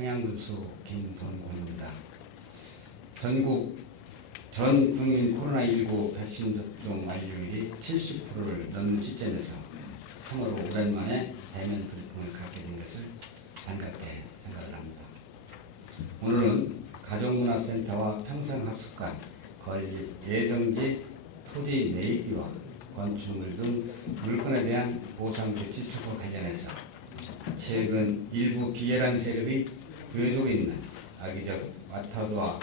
청양군수 김동곤입니다. 전국 전 국민 코로나19 백신 접종 완료율이 70%를 넘는 시점에서 참으로 오랜만에 대면 브리핑을 갖게 된 것을 반갑게 생각을 합니다. 오늘은 가족문화센터와 평생학습관, 건립 예정지 토지 매입비와 건축물 등 물건에 대한 보상 조치 추구 관련해서 최근 일부 비열한 세력이 보여주고 있는 악의적 마타도어와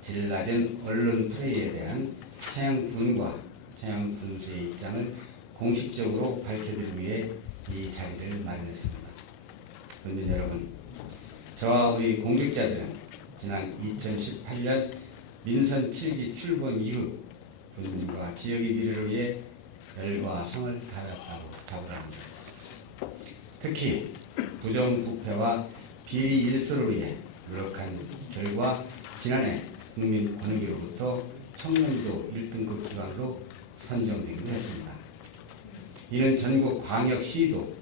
질 낮은 언론 플레이에 대한 청양군과 청양군수의 입장을 공식적으로 밝혀드리기 위해 이 자리를 마련했습니다. 국민 여러분, 저와 우리 공직자들은 지난 2018년 민선 7기 출범 이후 국민과 지역의 미래를 위해 열과 성을 다했다고 자부합니다. 특히 부정부패와 비리 일소를 위해 노력한 결과 지난해 국민권익위로부터 청년도 1등급 기관으로 선정되기도 했습니다. 이는 전국 광역시도,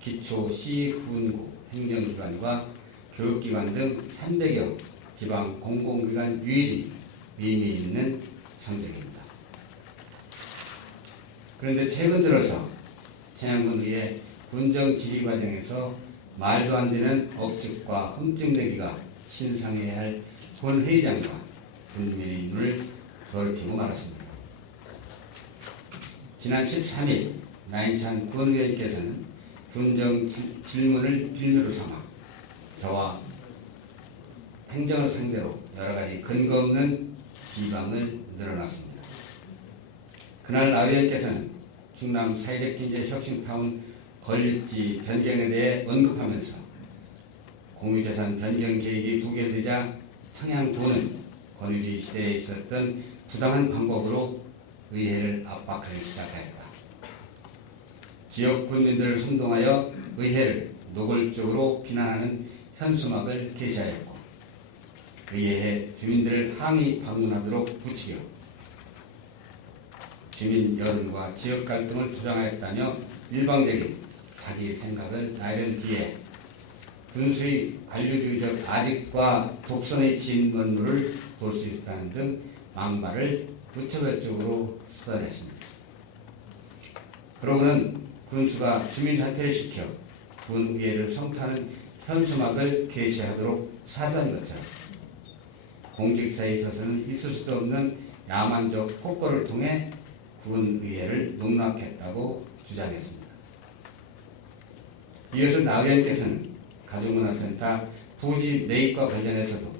기초시군구 행정기관과 교육기관 등 300여 지방 공공기관 유일이 의미 있는 성적입니다. 그런데 최근 들어서 청양군의 군정 지휘 과정에서 말도 안 되는 억측과 흠집내기가 신상해야 할 군 회장과 국민의 눈을 더럽히고 말았습니다. 지난 13일 나인찬 군 의원께서는 군정 질문을 빌미로 삼아 저와 행정을 상대로 여러 가지 근거 없는 비방을 늘어놨습니다. 그날 나 의원께서는 충남 사회적 경제 혁신타운 건립지 변경에 대해 언급하면서 공유재산 변경 계획이 부결되자 청양군은 권위주의 시대에 있었던 부당한 방법으로 의회를 압박하기 시작하였다. 지역 군민들을 선동하여 의회를 노골적으로 비난하는 현수막을 게시하였고 의회에 주민들을 항의 방문하도록 부추겨 주민 여론과 지역 갈등을 조장하였다며 일방적인 자기 생각을 나열한 뒤에 군수의 관료주의적 아직과 독선의 진면모를 볼 수 있다는 등 막말을 무차별적으로 쏟아냈습니다. 그러고는 군수가 주민 사퇴를 시켜 군의회를 성토하는 현수막을 게시하도록 사주한 것처럼 공직사에 있어서는 있을 수도 없는 야만적 폭거를 통해 군의회를 농락했다고 주장했습니다. 이어서 나 의원께서는 가족문화센터 부지 매입과 관련해서도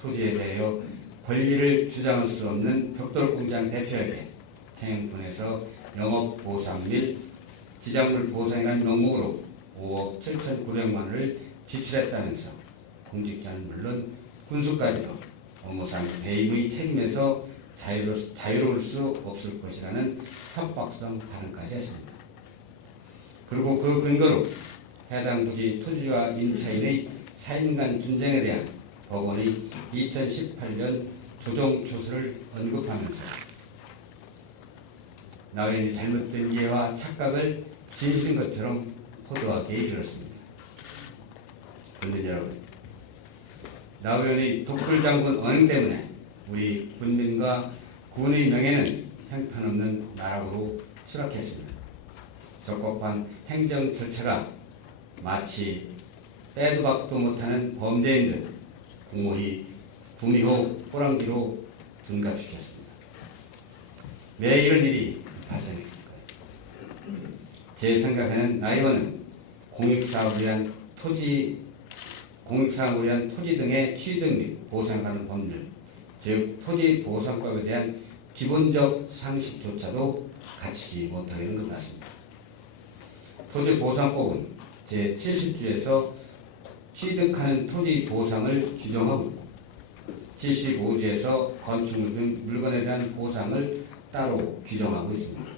토지에 대하여 권리를 주장할 수 없는 벽돌공장 대표에게 청양군에서 영업보상 및 지작물 보상이라는 명목으로 5억 7,900만 원을 지출했다면서 공직자는 물론 군수까지도 업무상 배임의 책임에서 자유로울 수 없을 것이라는 협박성 발언까지 했습니다. 그리고 그 근거로 해당 부지 토지와 임차인의 사인간 분쟁에 대한 법원의 2018년 조정초수를 언급하면서 나 의원이 잘못된 이해와 착각을 진실인 것처럼 포도하기에 이르렀습니다. 국민 여러분, 나 의원의 독불장군 언행 때문에 우리 군민과 군의 명예는 형편없는 나락으로 추락했습니다. 적법한 행정 절차가 마치 빼도 박도 못하는 범죄인들 공무히 구미호 호랑기로 둔갑시켰습니다. 왜 이런 일이 발생했을까요? 제 생각에는 나 의원은 공익사업을 위한 토지 등의 취득 및 보상하는 법률, 즉 토지보상법에 대한 기본적 상식조차도 갖추지 못하게 된 것 같습니다. 토지보상법은 제70조에서 취득하는 토지 보상을 규정하고 75조에서 건축물 등 물건에 대한 보상을 따로 규정하고 있습니다.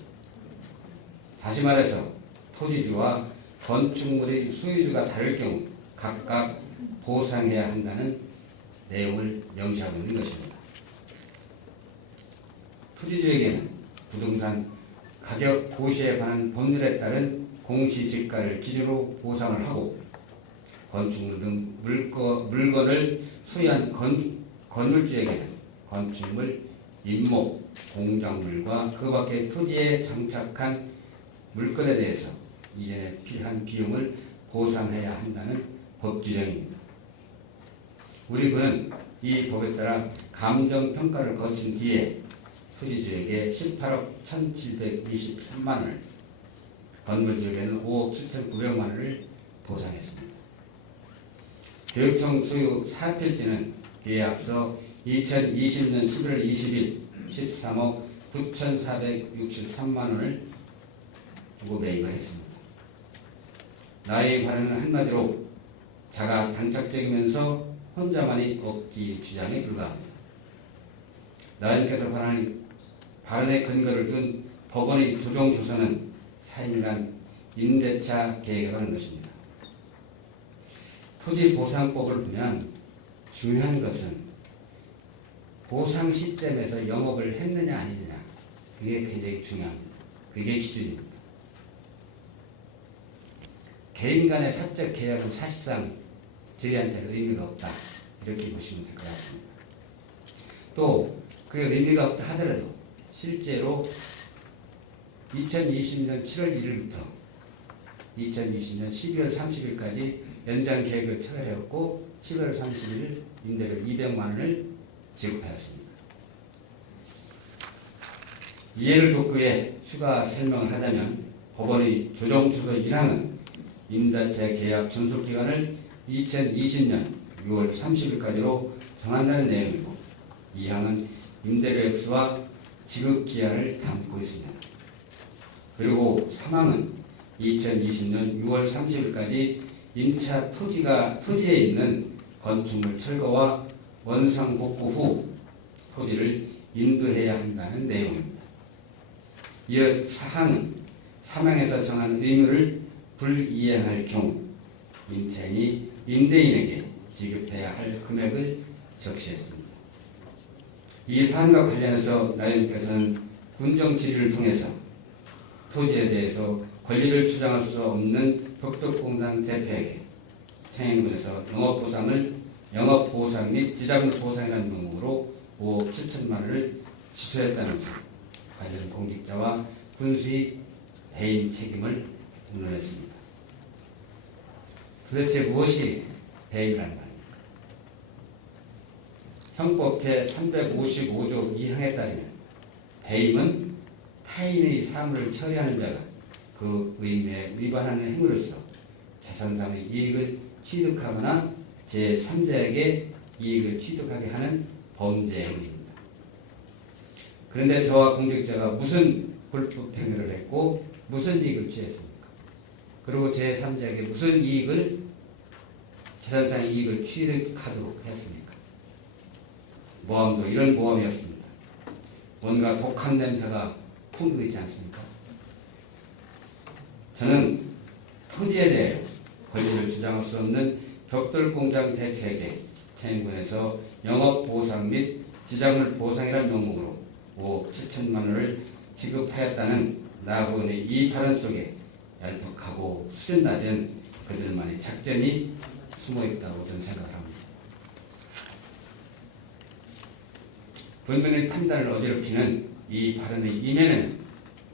다시 말해서 토지주와 건축물의 소유주가 다를 경우 각각 보상해야 한다는 내용을 명시하고 있는 것입니다. 토지주에게는 부동산 가격 고시에 관한 법률에 따른 공시지가를 기준으로 보상을 하고 건축물 등 물건을 소유한 건물주에게는 건축물, 임목, 공작물과 그 밖의 토지에 장착한 물건에 대해서 이전에 필요한 비용을 보상해야 한다는 법 규정입니다. 우리 군은 이 법에 따라 감정평가를 거친 뒤에 토지주에게 18억 1,723만 원을, 건물주에게는 5억 7,900만 원을 보상했습니다. 교육청 소유 사필지는 이에 앞서 2020년 11월 20일 13억 9,463만 원을 두고 매입을 했습니다. 나의 발언은 한마디로 자가 당착적이면서 혼자만의 억지 주장에 불과합니다. 나님께서 발언의 근거를 둔 법원의 조정 조서는 4일간 임대차 계획을 하는 것입니다. 토지보상법을 보면 중요한 것은 보상 시점에서 영업을 했느냐 아니느냐, 그게 굉장히 중요합니다. 그게 기준입니다. 개인 간의 사적 계약은 사실상 저희한테는 의미가 없다, 이렇게 보시면 될 것 같습니다. 또 그 의미가 없다 하더라도 실제로 2020년 7월 1일부터 2020년 12월 30일까지 연장 계획을 처리하였고 11월 30일 임대료 200만 원을 지급하였습니다. 이해를 돕기에 추가 설명을 하자면 법원의 조정조서 1항은 임대차 계약 존속기간을 2020년 6월 30일까지로 정한다는 내용이고, 2항은 임대료 액수와 지급기한을 담고 있습니다. 그리고 3항은 2020년 6월 30일까지 임차 토지에 있는 건축물 철거와 원상 복구 후 토지를 인도해야 한다는 내용입니다. 이어 4항은 3항에서 정한 의무를 불이행할 경우 임차인이 임대인에게 지급해야 할 금액을 적시했습니다. 이 사안과 관련해서 나님께서는 군정질의를 통해서 토지에 대해서 권리를 주장할 수 없는 벽돌공단 대표에게 청양군에서 영업보상 및 지자금 보상이라는 명목으로 5억 7천만 원을 지출했다면서 관련 공직자와 군수의 배임 책임을 의논했습니다. 도대체 무엇이 배임이라는 말입니까? 형법 제355조 2항에 따르면 배임은 타인의 사물을 처리하는 자가 그 의무에 위반하는 행위로서 재산상의 이익을 취득하거나 제3자에게 이익을 취득하게 하는 범죄 행위입니다. 그런데 저와 공직자가 무슨 불법 행위를 했고 무슨 이익을 취했습니까? 그리고 제3자에게 무슨 재산상의 이익을 취득하도록 했습니까? 모함도 이런 모함이었습니다. 뭔가 독한 냄새가 풍기고 있지 않습니까? 저는 토지에 대해 권리를 주장할 수 없는 벽돌공장 대표에게 청양군에서 영업보상 및 지작물 보상이라는 명목으로 5억 7천만 원을 지급하였다는 나고인의 이 발언 속에 얄팍하고 수준 낮은 그들만의 작전이 숨어있다고 저는 생각을 합니다. 군민의 판단을 어지럽히는 이 발언의 이면에는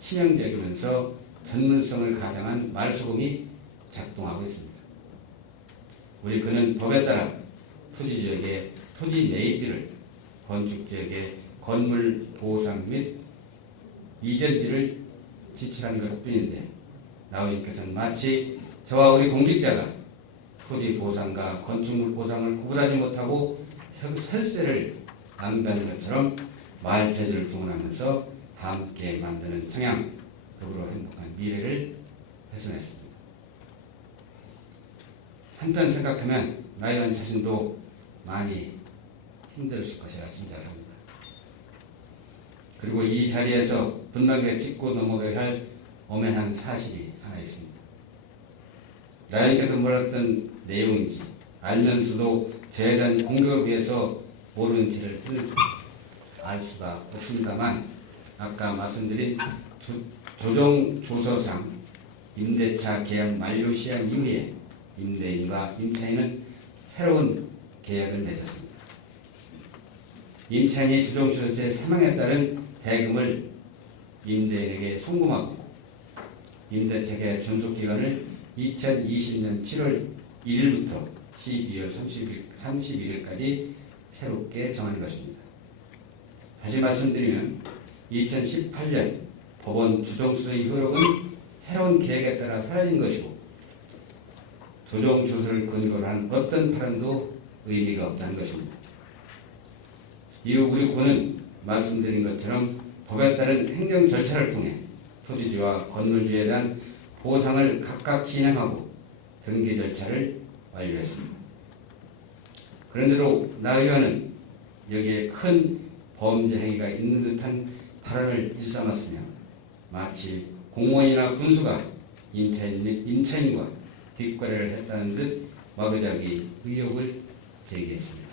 치명적이면서 전문성을 가장한 말소금이 작동하고 있습니다. 우리 군은 법에 따라 토지주에게 토지 매입비를, 건축주에게 건물 보상 및 이전비를 지출한 것뿐인데 나우님께서는 마치 저와 우리 공직자가 토지 보상과 건축물 보상을 구분하지 못하고 혈세를 낭비하는 것처럼 말재주를 동원하면서 함께 만드는 청양 더불어 행복한 미래를 훼손했습니다. 한편 생각하면 나이완 자신도 많이 힘들었을 것이라 짐작합니다. 그리고 이 자리에서 분명하게 짚고 넘어가야 할 엄연한 사실이 하나 있습니다. 나이께서 몰랐던 내용인지 알면서도 저에 대한 공격을 위해서 모르는 죄를 알 수가 없습니다만, 아까 말씀드린 조정조서상 임대차 계약 만료 시한 이후에 임대인과 임차인은 새로운 계약을 맺었습니다. 임차인이 주종수조의 사망에 따른 대금을 임대인에게 송금하고 임대차 계약 존속기간을 2020년 7월 1일부터 12월 31일까지 새롭게 정하는 것입니다. 다시 말씀드리면 2018년 법원 주종수의 효력은 새로운 계획에 따라 사라진 것이고 조정조서를 근거로 한 어떤 발언도 의미가 없다는 것입니다. 이후 우리 군은 말씀드린 것처럼 법에 따른 행정 절차를 통해 토지주와 건물주에 대한 보상을 각각 진행하고 등기 절차를 완료했습니다. 그런데도 나 의원은 여기에 큰 범죄 행위가 있는 듯한 발언을 일삼았으며 마치 공무원이나 군수가 임차인과 뒷거래를 했다는 듯 마구잡이 의혹을 제기했습니다.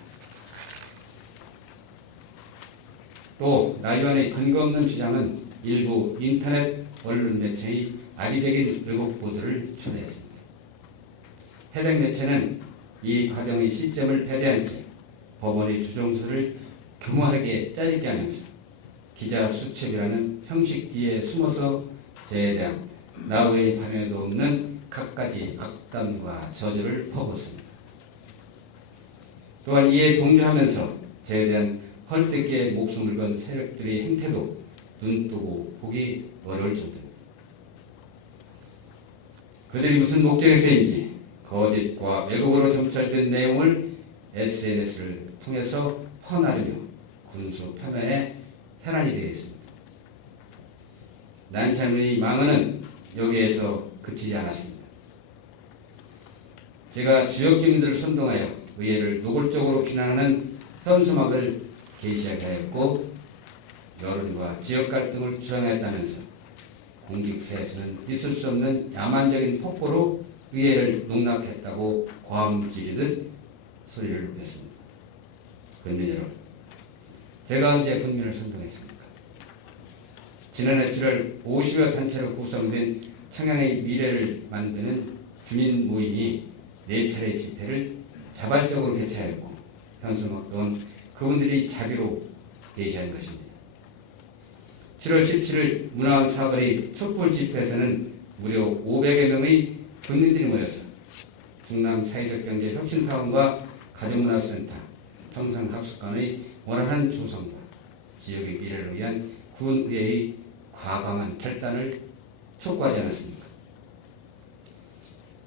또 나 의원의 근거 없는 주장은 일부 인터넷 언론 매체의 악의적인 왜곡 보도를 초래했습니다. 해당 매체는 이 과정의 시점을 배제한 채 법원의 주종수를 교묘하게 짜깁게 하면서 기자 수첩이라는 형식 뒤에 숨어서 저에 대한 나 의원의 발언에도 없는 갖가지 악담과 저주를 퍼붓습니다. 또한 이에 동조하면서 저에 대한 헐뜯기에 목숨을 건 세력들의 행태도 눈뜨고 보기 어려울 정도입니다. 그들이 무슨 목적에서인지 거짓과 왜곡으로 점철된 내용을 SNS를 통해서 퍼나르며 군수 표면에 현안이 되어 있습니다. 난참의 망언은 여기에서 그치지 않았습니다. 제가 주역 주민들을 선동하여 의회를 노골적으로 비난하는 현수막을 게시하게 하였고 여론과 지역 갈등을 주장했다면서 공직사에서는 있을 수 없는 야만적인 폭포로 의회를 농락했다고 고함지르듯 소리를 높였습니다. 국민 여러분, 제가 언제 국민을 선동했습니까? 지난해 7월 50여 단체로 구성된 청양의 미래를 만드는 주민 모임이 4차례 집회를 자발적으로 개최하였고 현수막 또한 그분들이 자비로 게시한 것입니다. 7월 17일 문화원 사거리 촛불 집회에서는 무려 500여 명의 군민들이 모여서 중남 사회적 경제 혁신타운과 가족문화센터, 평상학습관의 원활한 조성과 지역의 미래를 위한 군의회의 과감한 결단을 촉구하지 않았습니까?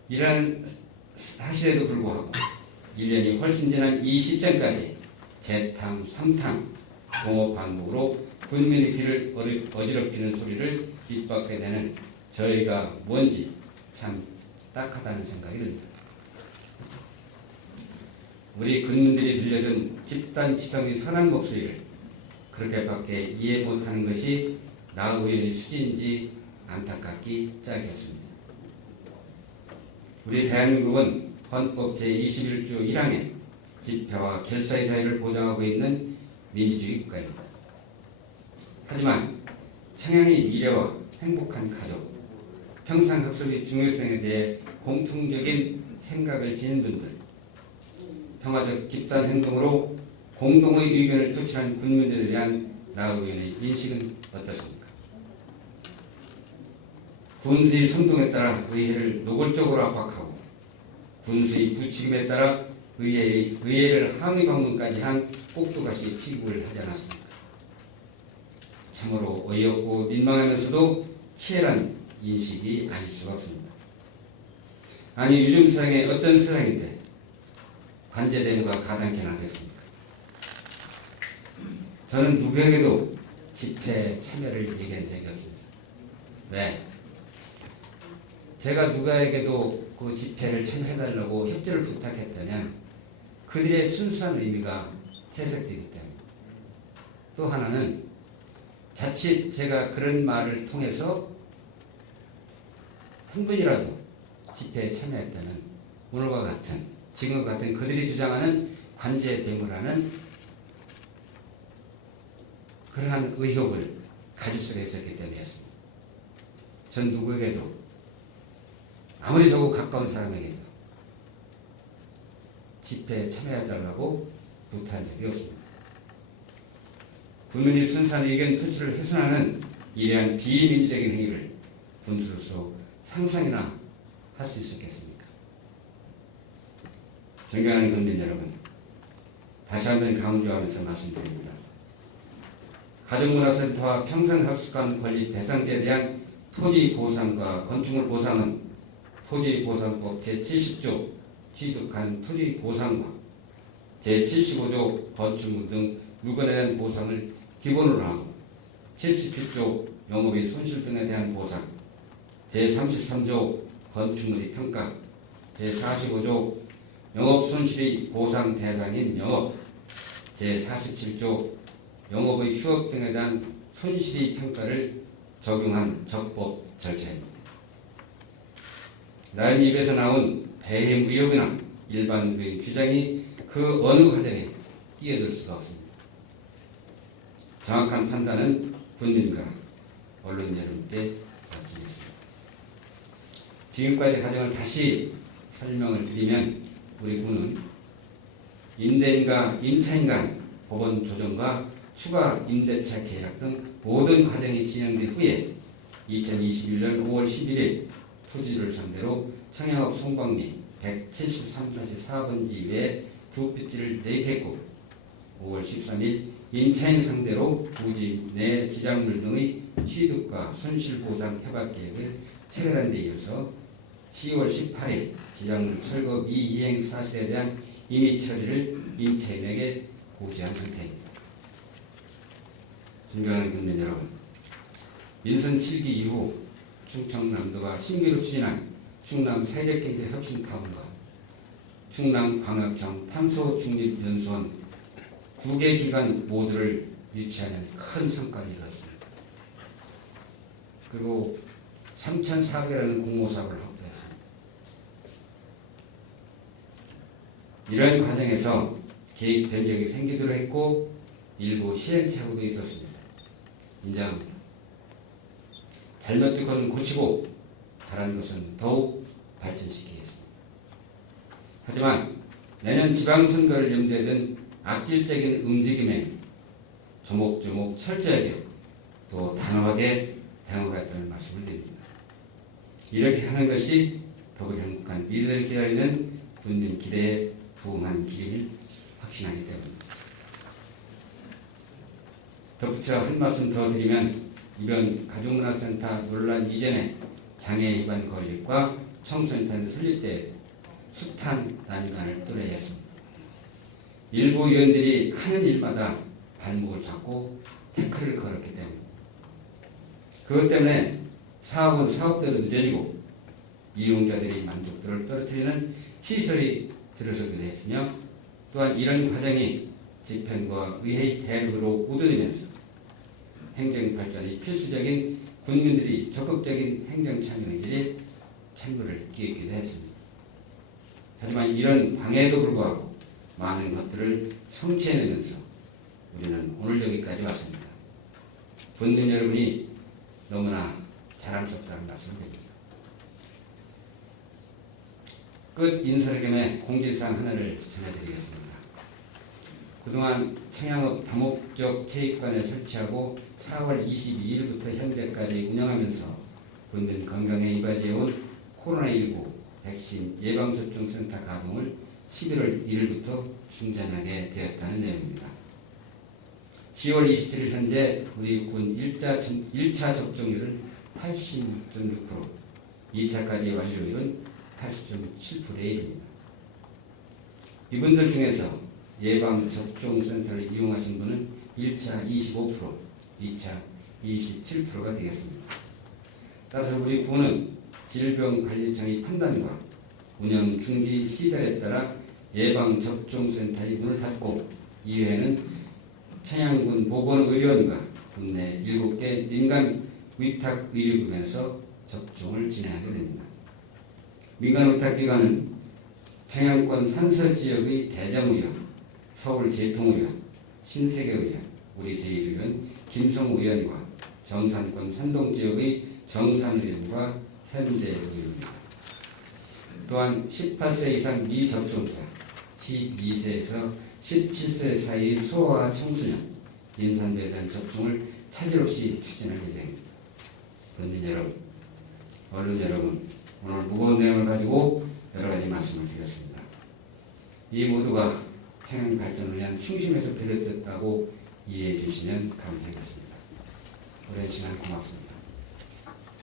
이러한 사실에도 불구하고 1년이 훨씬 지난 이 시점까지 재탕, 삼탕, 동업 반복으로 군민의 귀를 어지럽히는 소리를 입 밖에 내는 저희가 뭔지 참 딱하다는 생각이 듭니다. 우리 군민들이 들려준 집단지성의 선한 목소리를 그렇게밖에 이해 못하는 것이 나 의원의 수지인지 안타깝기 짝이 없습니다. 우리 대한민국은 헌법 제21조 1항에 집회와 결사의 자유를 보장하고 있는 민주주의 국가입니다. 하지만 청양의 미래와 행복한 가족, 평상학습의 중요성에 대해 공통적인 생각을 지닌 분들, 평화적 집단 행동으로 공동의 의견을 표출한 국민들에 대한 나 의원의 인식은 어떻습니까? 군수의 선동에 따라 의회를 노골적으로 압박하고 군수의 부추김에 따라 의회를 항의 방문까지 한 꼭두가시 취급을 하지 않았습니까? 참으로 어이없고 민망하면서도 치열한 인식이 아닐 수가 없습니다. 아니 요즘 세상에 어떤 세상인데 관제대무가 가당키나 하겠습니까? 저는 누구에게도 집회 참여를 얘기한 적이 없습니다. 왜? 제가 누구에게도 그 집회를 참여해달라고 협조를 부탁했다면 그들의 순수한 의미가 퇴색되기 때문입니다. 또 하나는 자칫 제가 그런 말을 통해서 한 분이라도 집회에 참여했다면 오늘과 같은 지금과 같은 그들이 주장하는 관제대무라는 그러한 의혹을 가질 수가 있었기 때문이었습니다. 전 누구에게도 아무리 저고 가까운 사람에게도 집회에 참여해달라고 부탁한 적이 없습니다. 군민이 순수한 의견 표출을 훼손하는 이러한 비민주적인 행위를 군수로서 상상이나 할 수 있었겠습니까? 존경하는 군민 여러분, 다시 한번 강조하면서 말씀드립니다. 가족문화센터와 평생학습관 건립 대상자에 대한 토지 보상과 건축물 보상은 토지보상법 제70조 취득한 토지 보상과 제75조 건축물 등 물건에 대한 보상을 기본으로 하고 77조 영업의 손실 등에 대한 보상, 제33조 건축물의 평가, 제45조 영업 손실의 보상 대상인 영업, 제47조 영업의 휴업 등에 대한 손실의 평가를 적용한 적법 절차입니다. 남의 입에서 나온 배임 의혹이나 일반적인 주장이 그 어느 과정에 끼어들 수가 없습니다. 정확한 판단은 국민과 언론 여러분께 맡기겠습니다. 지금까지 과정을 다시 설명을 드리면 우리 군은 임대인과 임차인 간 법원 조정과 추가 임대차 계약 등 모든 과정이 진행된 후에 2021년 5월 11일 토지를 상대로 청양읍 송광리 173-4번지 외에 두 빗지를 내겠고 5월 13일 임차인 상대로 부지 내 지작물 등의 취득과 손실보상 협약 계획을 체결한 데 이어서 10월 18일 지작물 철거 미이행 사실에 대한 임의 처리를 임차인에게 고지한 상태입니다. 존경하는 국민 여러분, 민선 7기 이후 충청남도가 신규로 추진한 충남 세제경제 혁신타운과 충남광역청 탄소중립연수원 두 개 기관 모두를 유치하는 큰 성과를 이뤘습니다. 그리고 3,400개라는 공모사업을 확보했습니다. 이런 과정에서 계획 변경이 생기도록 했고 일부 시행착오도 있었습니다. 인정합니다. 잘못된 것은 고치고 잘한 것은 더욱 발전시키겠습니다. 하지만 내년 지방선거를 염두에 둔 악질적인 움직임에 조목조목 철저하게 또 단호하게 대응하겠다는 말씀을 드립니다. 이렇게 하는 것이 더불어 행복한 미래를 기다리는 국민 기대에 부응하는 길임을 확신하기 때문입니다. 덧붙여 한 말씀 더 드리면 이번 가족문화센터 논란 이전에 장애 위반 건립과 청소년센터 설립 때 숱한 난관을 뚫어야 했습니다. 일부 의원들이 하는 일마다 발목을 잡고 태클을 걸었기 때문입니다. 그것 때문에 사업은 사업대로 늦어지고 이용자들의 만족도를 떨어뜨리는 시설이 들어서기도 했으며 또한 이런 과정이 집행과 의회의 대립으로 우두르면서 행정 발전이 필수적인 국민들이 적극적인 행정 참여의 길에 찬물을 끼얹기도 했습니다. 하지만 이런 방해에도 불구하고 많은 것들을 성취해내면서 우리는 오늘 여기까지 왔습니다. 국민 여러분이 너무나 자랑스럽다는 말씀드립니다. 끝 인사를 겸해 공지사항 하나를 전해드리겠습니다. 그동안 청양읍 다목적 체육관을 설치하고 4월 22일부터 현재까지 운영하면서 국민 건강에 이바지해온 코로나19 백신 예방접종센터 가동을 11월 1일부터 중단하게 되었다는 내용입니다. 10월 27일 현재 우리 군 1차 접종률은 86.6%, 2차까지 완료율은 80.7%에 이릅니다. 이분들 중에서 예방접종센터를 이용하신 분은 1차 25%, 2차 27%가 되겠습니다. 따라서 우리 군은 질병관리청의 판단과 운영 중지 시설에 따라 예방접종센터의 문을 닫고 이후에는 청양군 보건의료원과 국내 7개 민간 위탁의료기관에서 접종을 진행하게 됩니다. 민간 위탁기관은 청양권 산서지역의 대정의원, 서울제통의원, 신세계의원, 우리 제1의원 김성우 의원과 정산권 산동지역의 정산의원과 현대의원입니다. 또한 18세 이상 미접종자, 12세에서 17세 사이 소아와 청소년, 임산부에 대한 접종을 차질 없이 추진할 예정입니다. 국민 여러분, 언론 여러분, 오늘 무거운 내용을 가지고 여러 가지 말씀을 드렸습니다. 이 모두가 청년 발전을 위한 충심에서 비롯됐다고 이해해 주시면 감사하겠습니다. 오랜 시간 고맙습니다.